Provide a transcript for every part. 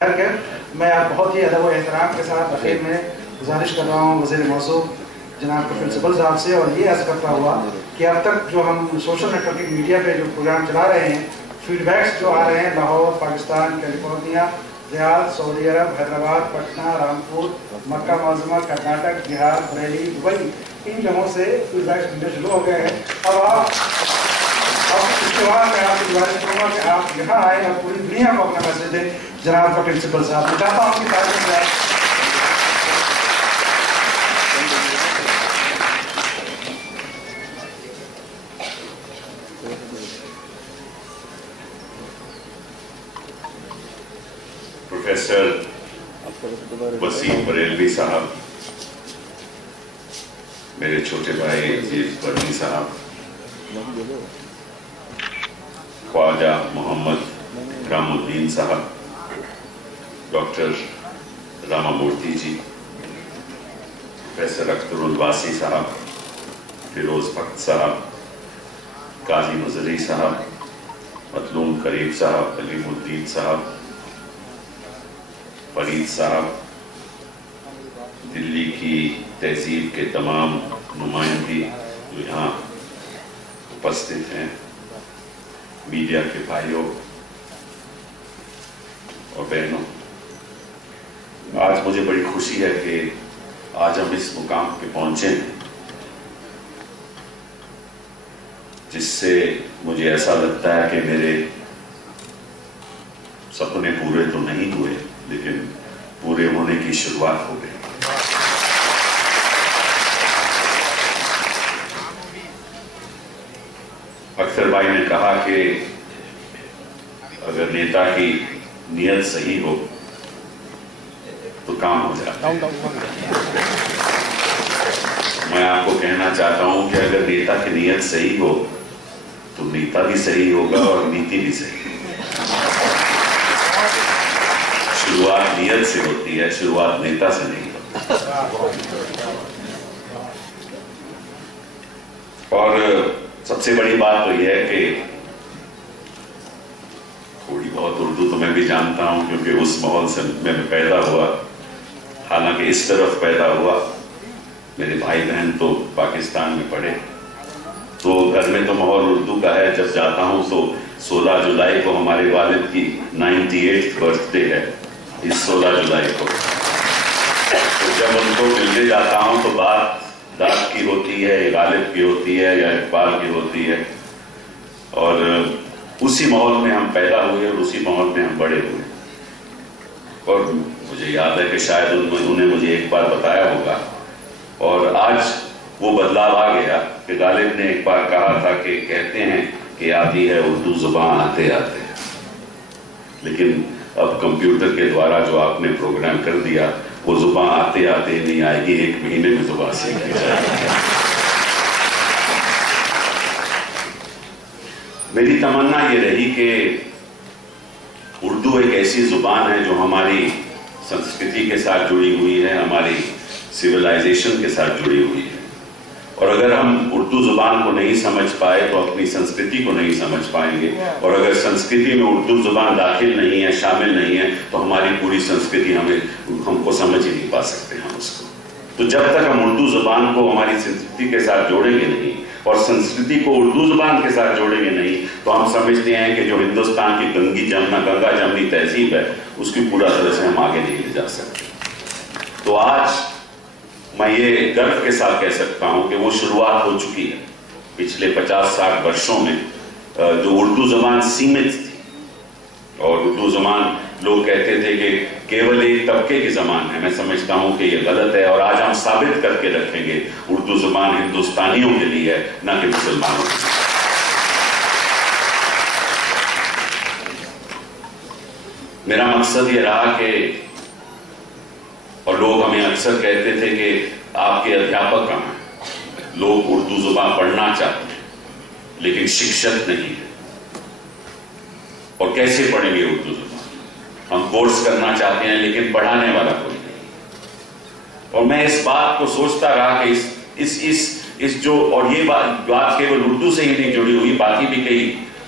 میں بہت ہی ادب و احترام کے ساتھ اخیر میں گزارش کر رہا ہوں وزیر موصوف جناب کے پرنسپل صاحب سے، اور یہ عرض کرتا ہوا کہ اب تک جو ہم سوشل نیٹ ورکنگ میڈیا پہ جو پروگرام چلا رہے ہیں، فیڈ بیکس جو آ رہے ہیں لاہور، پاکستان، کیلیفورنیا، ریاض، سعودی عرب، حیدرآباد، پٹنہ، رامپور، مکہ معظمہ، کرناٹک، بہار، بریلی، دبئی، ان جگہوں سے فیڈ بیکس ملنے شروع ہو گئے ہیں۔ اب اس کے بعد میں آپ سے گزارش کروں گا کہ آپ یہاں آئیں اور پوری دنیا کو اپنا میسج دیں۔ جناب کا پرنسپل صاحب، میں چاہتا ہوں کہ تعریف کریں۔ پروفیسر وسیم بریلوی صاحب، میرے چھوٹے بھائی عزیز برنی صاحب، خواجہ محمد رام الدین صاحب، ڈاکٹر راما مورتی جی، پروفیسر اختر الواسی صاحب، فیروز بخت صاحب، قاضی نظری صاحب، مطلوم قریب صاحب، علیم الدین صاحب، فرید صاحب، دلی کی تہذیب کے تمام نمائندگی جو یہاں اپستھت ہیں، میڈیا کے بھائیوں اور بہنوں، آج مجھے بڑی خوشی ہے کہ آج ہم اس مقام پہ پہنچے ہیں جس سے مجھے ایسا لگتا ہے کہ میرے سپنے پورے تو نہیں ہوئے لیکن پورے ہونے کی شروعات ہو گئی۔ اختر بھائی نے کہا کہ اگر نیتا کی نیت صحیح ہو تو کام ہو جاتا ہے۔ میں آپ کو کہنا چاہتا ہوں کہ اگر نیتا کی نیت صحیح ہو تو نیتا بھی صحیح ہوگا اور نیتی بھی صحیح ہوگی۔ شروعات نیت سے ہوتی ہے، شروعات نیتا سے نہیں ہوتی۔ اور سب سے بڑی بات تو یہ ہے کہ تھوڑی بہت اردو تو میں بھی جانتا ہوں کیونکہ اس ماحول سے میں پیدا ہوا، حالانکہ اس طرف پیدا ہوا۔ میرے بھائی بہن تو پاکستان میں پڑھے، تو گھر میں تو ماحول اردو کا ہے۔ جب جاتا ہوں تو 16 جولائی کو ہمارے والد کی 98th برتھ ڈے ہے، اس 16 جولائی کو۔ تو جب ان کو ملنے جاتا ہوں تو بات داد کی ہوتی ہے، غالب کی ہوتی ہے یا اقبال کی ہوتی ہے، اور اسی ماحول میں ہم پیدا ہوئے اور اسی ماحول میں ہم بڑے ہوئے۔ اور مجھے یاد ہے کہ شاید انہوں نے مجھے ایک بار بتایا ہوگا، اور آج وہ بدلاؤ آ گیا کہ غالب نے ایک بار کہا تھا کہ کہتے ہیں کہ آتی ہے اردو زبان آتے آتے، لیکن اب کمپیوٹر کے دوارا جو آپ نے پروگرام کر دیا وہ زبان آتے آتے نہیں آئے گی، 1 مہینے میں زبان سیکھ لی جائے گی۔ میری تمنا یہ رہی کہ اردو ایک ایسی زبان ہے جو ہماری سنسکرتی کے ساتھ جڑی ہوئی ہے، ہماری سیولائزیشن کے ساتھ جڑی ہوئی ہے، اور اگر ہم اردو زبان کو نہیں سمجھ پائے تو اپنی سنسکرتی کو نہیں سمجھ پائیں گے، اور اگر سنسکرتی میں اردو زبان داخل نہیں ہے، شامل نہیں ہے، تو ہماری پوری سنسکرتی ہم کو سمجھ ہی نہیں پا سکتے ہم اس کو۔ تو جب تک ہم اردو زبان کو ہماری سنسکرتی کے ساتھ جوڑیں گے نہیں اور سنسکرتی کو اردو زبان کے ساتھ جوڑیں گے نہیں، تو ہم سمجھتے ہیں کہ جو ہندوستان کی گنگا جمنی تہذیب ہے اس کی پورا طرح سے ہم آگے نہیں لے جا سکتے۔ تو آج میں یہ گرو کے ساتھ کہہ سکتا ہوں کہ وہ شروعات ہو چکی ہے۔ پچھلے 50-60 برسوں میں جو اردو زبان سیمت تھی، اور اردو زبان لوگ کہتے تھے کہ کیول ایک طبقے کی زبان ہے، میں سمجھتا ہوں کہ یہ غلط ہے، اور آج ہم ثابت کر کے رکھیں گے اردو زبان ہندوستانیوں کے لیے ہے، نہ کہ مسلمانوں کے لیے۔ میرا مقصد یہ رہا کہ، اور لوگ ہمیں اکثر کہتے تھے کہ آپ کے ادھیاپک کہاں ہیں؟ لوگ اردو زبان پڑھنا چاہتے ہیں لیکن شکشت نہیں ہے، اور کیسے پڑھیں گے اردو زبان؟ ہم کورس کرنا چاہتے ہیں لیکن پڑھانے والا کوئی نہیں۔ اور میں اس بات کو سوچتا رہا کہ اس جو، اور یہ بات کیول اردو سے ہی نہیں جڑی ہوئی، باقی بھی کئی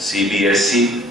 CBSE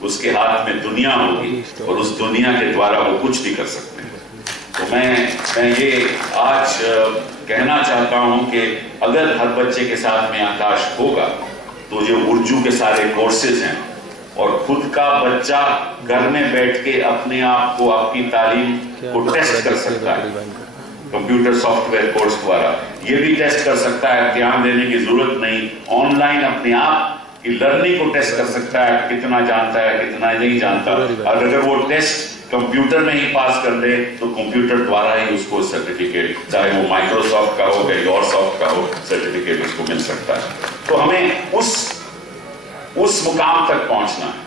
اس کے ہاتھ میں دنیا ہوگی اور اس دنیا کے دوارا وہ کچھ بھی کر سکتے ہیں. تو میں یہ آج کہنا چاہتا ہوں کہ اگر ہر بچے کے ساتھ میں آکاش ہوگا تو جو اردو کے سارے کورسز ہیں اور خود کا بچہ گھر میں بیٹھ کے اپنے آپ کو اپنی تعلیم کو ٹیسٹ کر سکتا ہے. کمپیوٹر سافٹ ویئر کورس دوارا یہ بھی ٹیسٹ کر سکتا ہے, دھیان دینے کی ضرورت نہیں, آن لائن اپنے آپ کی لرننگ کو ٹیسٹ کر سکتا ہے, کتنا جانتا ہے کتنا نہیں جانتا. اور اگر وہ ٹیسٹ کمپیوٹر میں ہی پاس کر لے تو کمپیوٹر دوارا ہی اس کو سرٹیفکیٹ, چاہے وہ مائکروسافٹ کا ہو یا یور سافٹ کا ہو, سرٹیفکیٹ اس کو مل سکتا ہے. تو ہمیں اس مقام تک پہنچنا ہے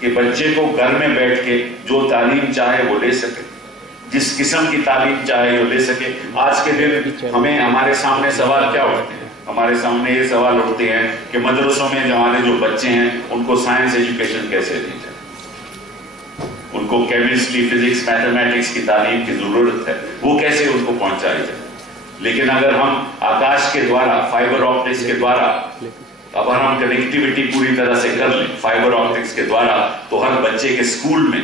کہ بچے کو گھر میں بیٹھ کے جو تعلیم چاہے وہ لے سکے, جس قسم کی تعلیم چاہے وہ لے سکے. آج کے دن ہمارے سامنے سوال کیا اٹھتے ہیں؟ ہمارے سامنے یہ سوال اٹھتے ہیں کہ مدرسوں میں ہمارے جو بچے ہیں ان کو سائنس ایجوکیشن کیسے دی جائے, ان کو کیمسٹری, فزکس, میتھمیٹکس کی تعلیم کی ضرورت ہے, وہ کیسے ان کو پہنچائی جائے. لیکن اگر ہم آکاش کے دوارا, فائبر آپٹکس کے دوارا, اگر ہم کنیکٹیوٹی پوری طرح سے کر لیں فائبر آپٹکس کے دوارا, تو ہر بچے کے اسکول میں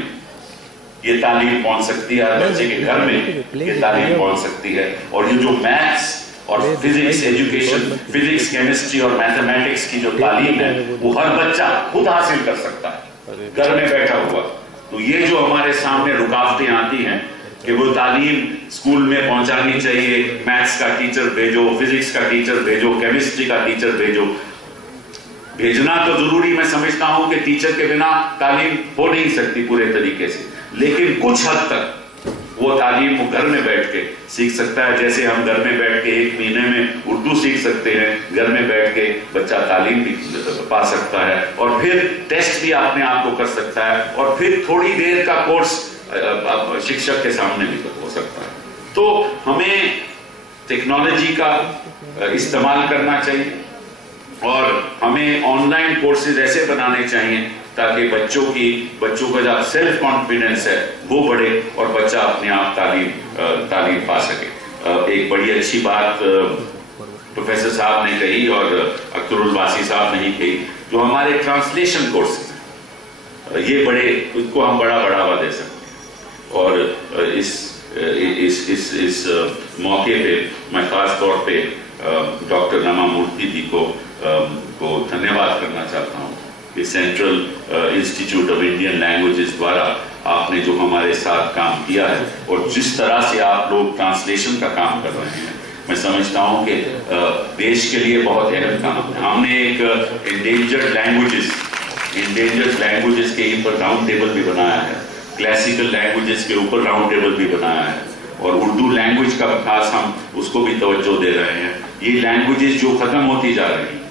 یہ تعلیم پہنچ سکتی ہے, ہر بچے کے گھر میں یہ تعلیم پہنچ سکتی ہے. اور یہ جو میتھس اور فزکس ایجوکیشن, فزکس, کیمسٹری اور میتھمیٹکس کی جو تعلیم ہے وہ ہر بچہ خود حاصل کر سکتا ہے گھر میں بیٹھا ہوا. تو یہ جو ہمارے سامنے رکاوٹیں آتی ہیں کہ وہ تعلیم اسکول میں پہنچانی چاہیے, میتھس کا ٹیچر بھیجو, فزکس کا ٹیچر بھیجو, کیمسٹری کا ٹیچر بھیجو. بھیجنا تو ضروری, میں سمجھتا ہوں کہ ٹیچر کے بنا تعلیم ہو نہیں سکتی پورے طریقے سے, لیکن کچھ حد تک وہ تعلیم وہ گھر میں بیٹھ کے سیکھ سکتا ہے. جیسے ہم گھر میں بیٹھ کے 1 مہینے میں اردو سیکھ سکتے ہیں, گھر میں بیٹھ کے بچہ تعلیم بھی پا سکتا ہے اور پھر ٹیسٹ بھی اپنے آپ کو کر سکتا ہے, اور پھر تھوڑی دیر کا کورس شکشک کے سامنے بھی ہو سکتا ہے. تو ہمیں ٹیکنالوجی کا استعمال کرنا چاہیے اور ہمیں آن لائن کورسز ایسے بنانے چاہیے تاکہ بچوں کا جو سیلف کانفیڈنس ہے وہ بڑھے اور بچہ اپنے آپ تعلیم پا سکے. ایک بڑی اچھی بات پروفیسر صاحب نے کہی اور اختر الباسی صاحب نے ہی کہی, جو ہمارے ٹرانسلیشن کورسز ہیں یہ ان کو ہم بڑا بڑھاوا دے سکتے ہیں. اور اس موقع پہ میں خاص طور پہ ڈاکٹر نما مورتی جی کو دھنیہ واد کرنا چاہتا ہوں کہ central institute of Indian languages دوارا آپ نے جو ہمارے ساتھ کام کیا ہے اور جس طرح سے آپ لوگ ٹرانسلیشن کا کام کر رہے ہیں, میں سمجھتا ہوں کہ دیش کے لیے بہت اہم کام ہے. ہم نے ایک انڈینجرڈ لینگویجز کے اوپر راؤنڈ ٹیبل بھی بنایا ہے, کلاسیکل لینگویجز کے اوپر راؤنڈ ٹیبل بھی بنایا ہے, اور اردو لینگویج کا خاص ہم اس کو بھی توجہ دے رہے ہیں. یہ لینگویجز جو ختم ہوتی جا رہی ہیں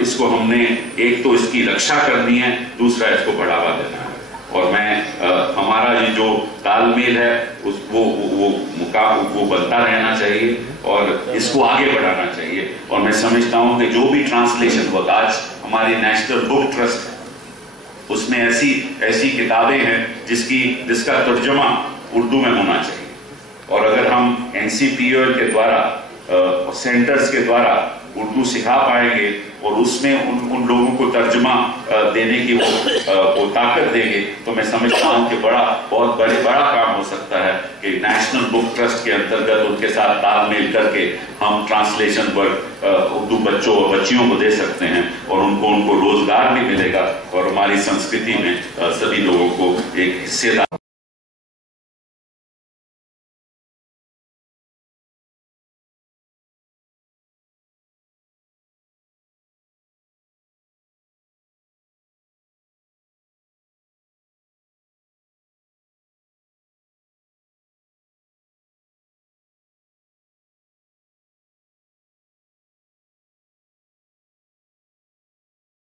اس کو ہم نے ایک تو اس کی رکشا کرنی ہے, دوسرا اس کو بڑھاوا دینا ہے. اور میں ہمارا یہ جو تال میل ہے وہ بنتا رہنا چاہیے اور اس کو آگے بڑھانا چاہیے. اور میں سمجھتا ہوں کہ جو بھی ٹرانسلیشن وقت آج ہماری نیشنل بک ٹرسٹ ہے اس میں ایسی کتابیں ہیں جس کا ترجمہ اردو میں ہونا چاہیے. اور اگر ہم NCPOL کے دوارا سینٹرز کے دوارا اردو سکھا پائیں گے اور اس میں ان لوگوں کو ترجمہ دینے کی وہ طاقت دیں گے, تو میں سمجھتا ہوں کہ بہت بڑا کام ہو سکتا ہے کہ نیشنل بک ٹرسٹ کے انترگت ان کے ساتھ تال میل کر کے ہم ٹرانسلیشن ورک اردو بچوں اور بچیوں کو دے سکتے ہیں, اور ان کو روزگار بھی ملے گا اور ہماری سنسکرتی میں سبھی لوگوں کو ایک حصے دار